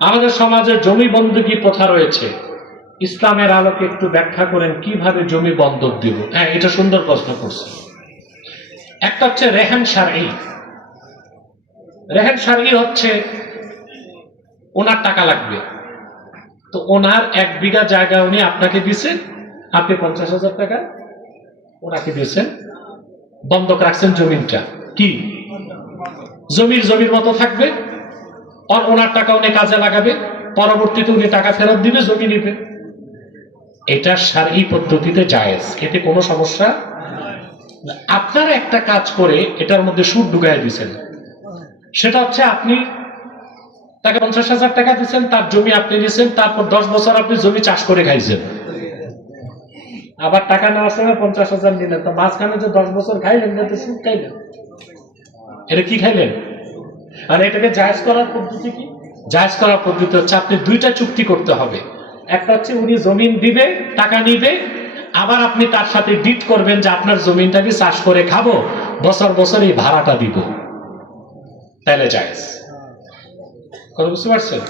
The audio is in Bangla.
আমাদের সমাজে জমি বন্দুকি প্রথা রয়েছে। ইসলামের আলোকে একটু ব্যাখ্যা করেন, কীভাবে জমি বন্ধক দিব? হ্যাঁ এটা সুন্দর প্রশ্ন করছে একটা হচ্ছে রেহান সারি রেহান সারি হচ্ছে ওনার টাকা লাগবে। তো ওনার এক বিঘা জায়গা উনি আপনাকে দিছেন আপনি পঞ্চাশ হাজার টাকা ওনাকে দিয়েছেন। বন্ধক রাখছেন জমিনটা। কি? জমির জমির মতো থাকবে। ওনার টাকা উনি কাজে লাগাবে, পরবর্তীতে উনি টাকা ফেরত দিবে, জমি নিবে। এটা সারি পদ্ধতিতে জায়েজ, এতে কোনো সমস্যা। আপনারা একটা কাজ করে এটার মধ্যে সুদ ঢুকাই দিয়েছেন। সেটা হচ্ছে আপনি তাকে পঞ্চাশ হাজার টাকা দিচ্ছেন তার জমি আপনি নিয়েছেন, তারপর দশ বছর আপনি জমি চাষ করে খাইছেন। আবার টাকা নেওয়ার সময় পঞ্চাশ হাজার নিলেন, তো মাঝখানে যে দশ বছর খাইলেন, না তো সুদ খাইলেন। এটা কি খাইলেন? আর এটাকে জাহাজ করার পদ্ধতি কি? জাহাজ করার পদ্ধতি হচ্ছে আপনি দুইটা চুক্তি করতে হবে। একটা হচ্ছে উনি জমিন দিবে, টাকা নিবে, আবার আপনি তার সাথে ডিট করবেন যে আপনার জমিনটাকে চাষ করে খাব, বছর বছর এই ভাড়াটা দিব। তাহলে জায়েজ। কথা বুঝতে পারছেন?